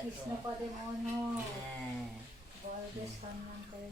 কৃষ্ণ পদে মন বড়দের সম্মান করে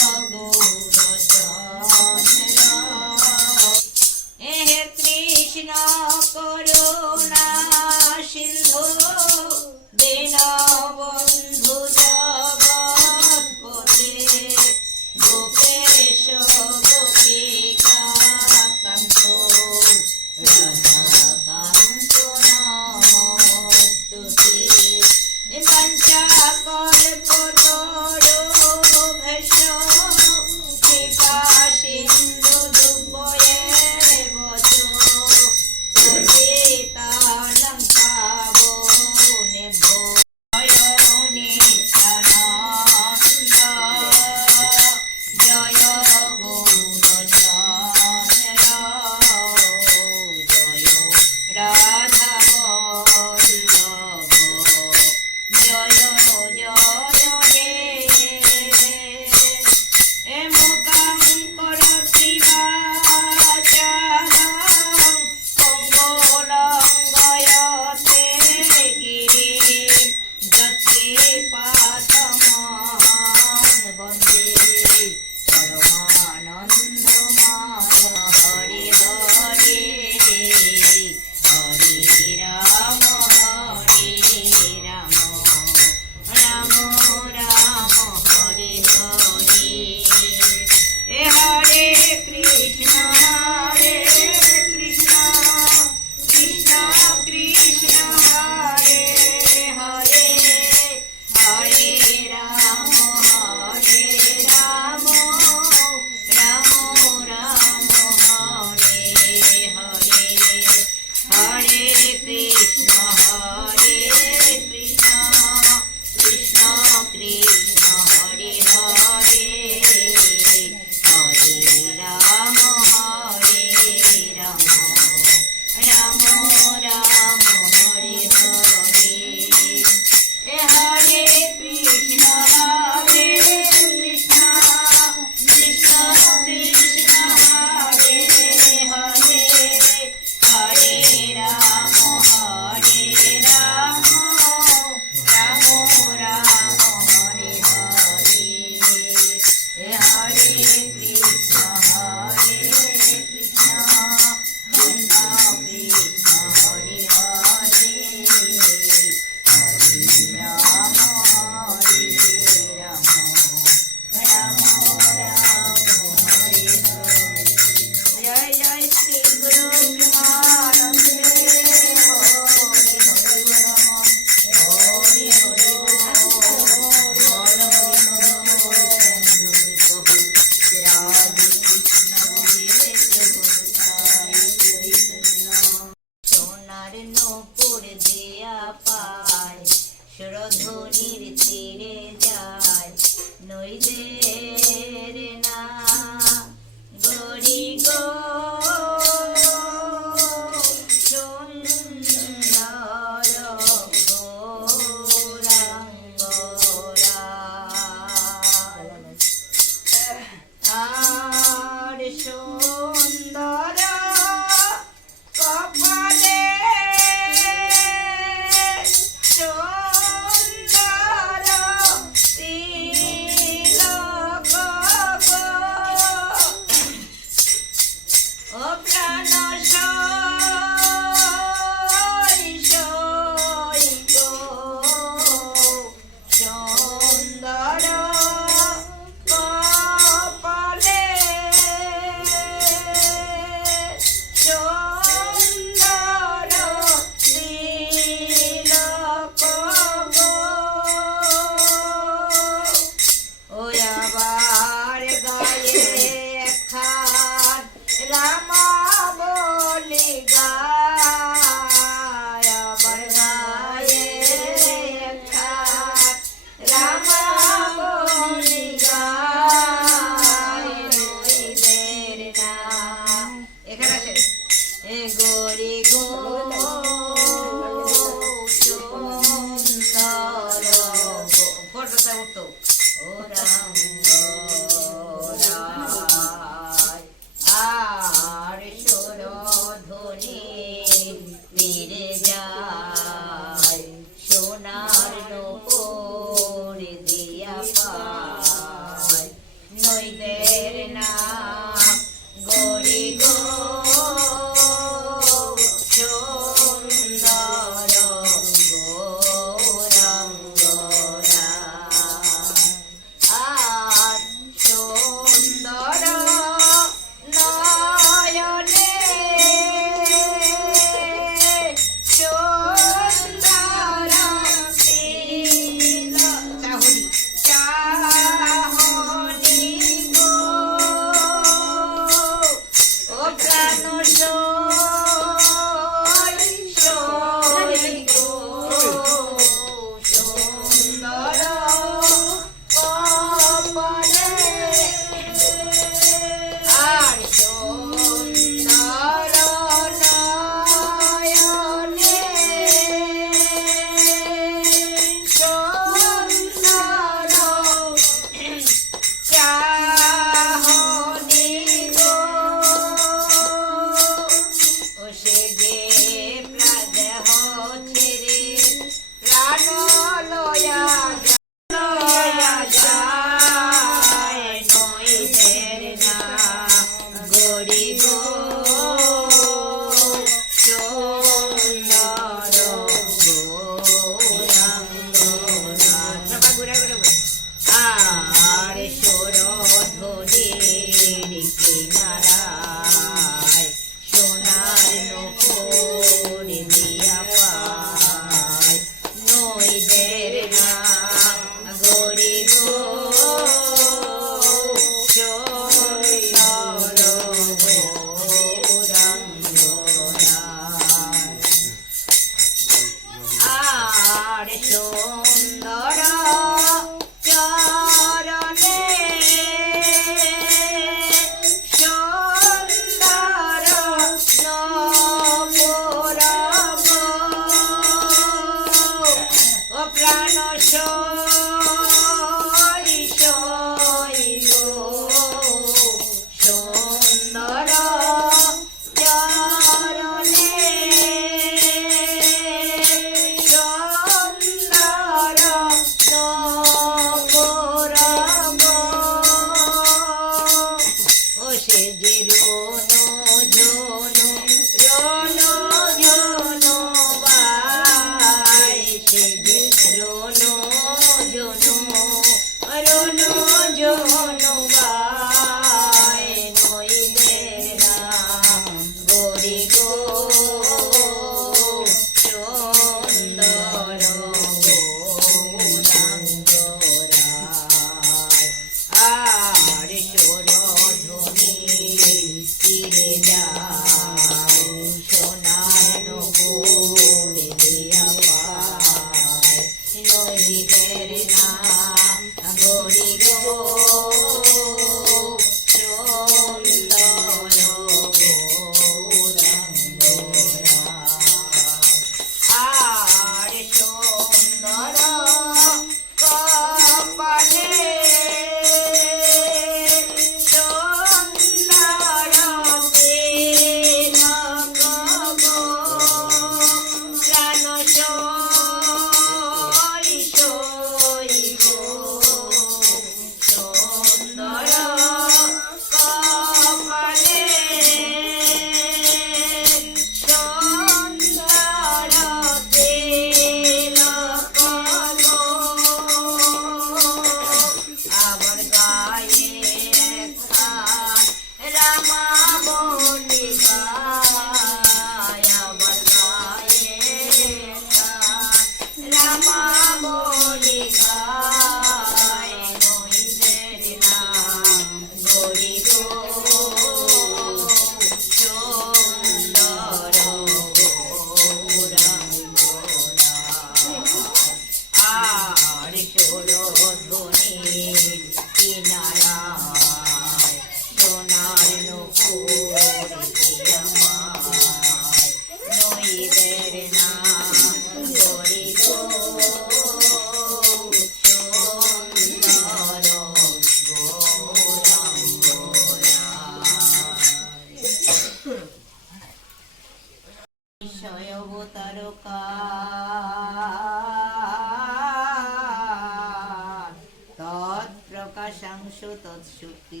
তৎশক্তি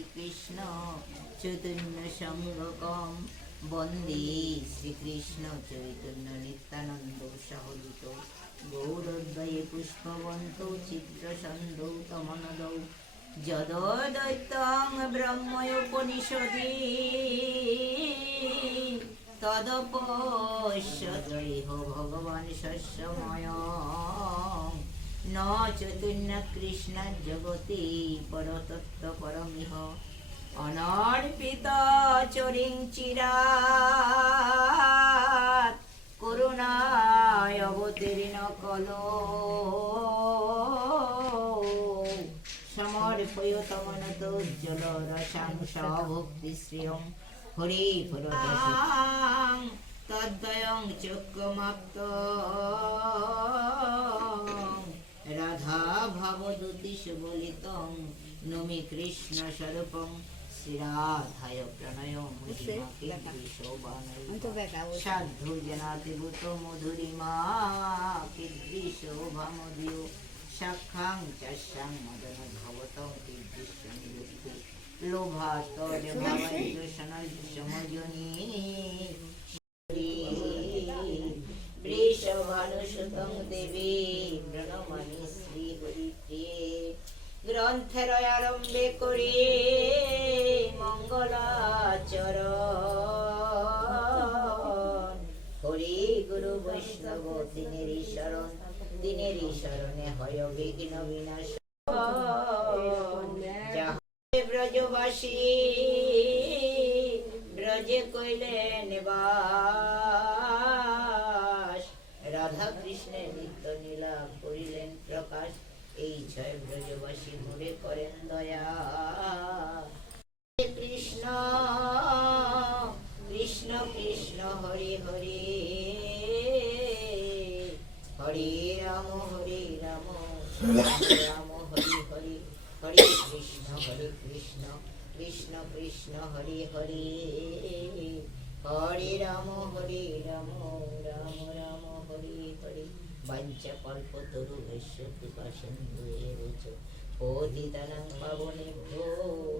চৈতন্য সংঘকম বন্দে শ্রীকৃষ্ণ চৈতন্য নিত্যানন্দ সহজিত গৌরদ্বয়ে পুষ্পবন্ত চিত্রসন্ধৌ তমনদৌ যদৈত্যং ব্রহ্মোপনিষদে তদপশ্যতৈহ ভগবান শস্যময় न चैतन्य कृष्ण जगते परतत्व परमिह অনর্পিত চরিং চিরাত করুণায় অবতীর্ণ কলো সমর্পয়তমনত উজ্জ্বল রসাংস ভক্তি শ্রিয়ং হরি পুরোদশাং তদ্বয়ং চক্ষুমাপ্ত রাধা ভবদূতি সুবলিতং নমি কৃষ্ণ স্বরূপং শ্রীরাধায় প্রণয় সাধু জনাতিভূত মধুরিমা কীদৃশোভামদীয় সাক্ষাং চাস্যাং মদন ভবতং কীদৃশ্য নিরুক্তি লোভাতরে ভাবাঞ্জসনল সমজনী বৃষভানুসুতং দেবী প্রণমামি শ্রী হরিপ্রিয়ে গ্রন্থের আরম্ভে করি মঙ্গলাচরণ হরি গুরু বৈষ্ণব দিনেরই শরণ দিনেরই শরণে হয় বিঘ্ন বিনাশ ব্রজবাসী ব্রজে কইলেন বাস রাধা কৃষ্ণের নিত্য নীলা করিলেন প্রকাশ এই ছয় ব্রজবাসী মোরে করেন দয়া কৃষ্ণ কৃষ্ণ কৃষ্ণ হরি হরি হরে রাম রাম রাম হরি হরি হরে কৃষ্ণ কৃষ্ণ কৃষ্ণ হরে হরে হরে রাম রাম রাম হরে হরে বাঞ্ছাকল্পতরুভ্যশ্চ কৃপাসিন্ধুভ্যেব পতিতানাং পাবনেভ্যো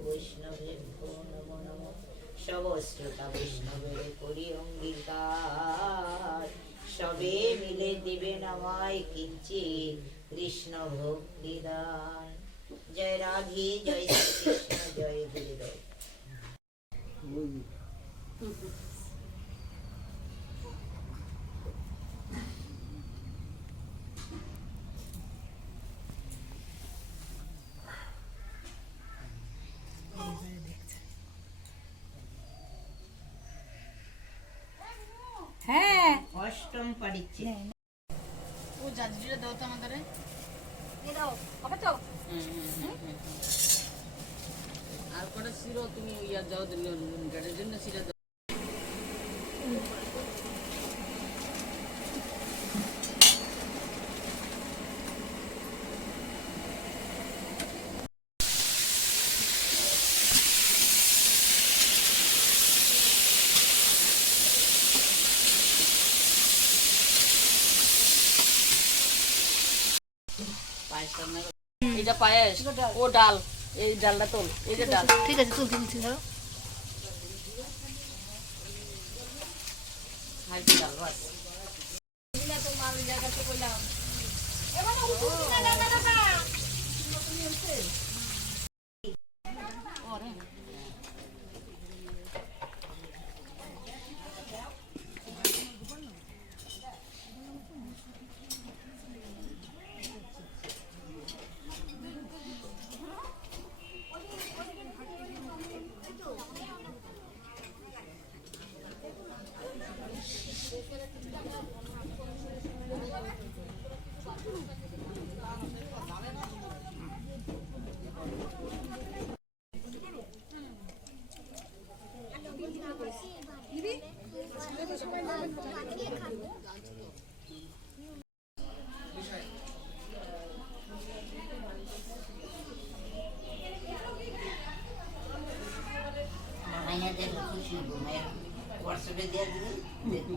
বৈষ্ণবেভ্যো নমো নমঃ সবশ্রোতা বৈষ্ণবের করি অঙ্গীকার সবে মিলে দিবেন আমায় কিঞ্চিৎ কৃষ্ণ ভক্তিদান জয় রাধে জয় শ্রীকৃষ্ণ জয় গুরুদেব হ্যাঁ অষ্টম পরিচ্ছেদ ও জাজিটা দাও তো আমাদের এই দাও হবে তো আর কটা শিরো তুমি ইয়া যাও গাড়ির জন্য শিরা দাও এটা পায়েস ও ডাল এই ডালটা তোল এই যে ডাল ঠিক আছে তুলতে দিচ্ছি ধরো হালকা ডাল বাস খুশি হোয়াটসঅ্যাপে দিয়ে দিবি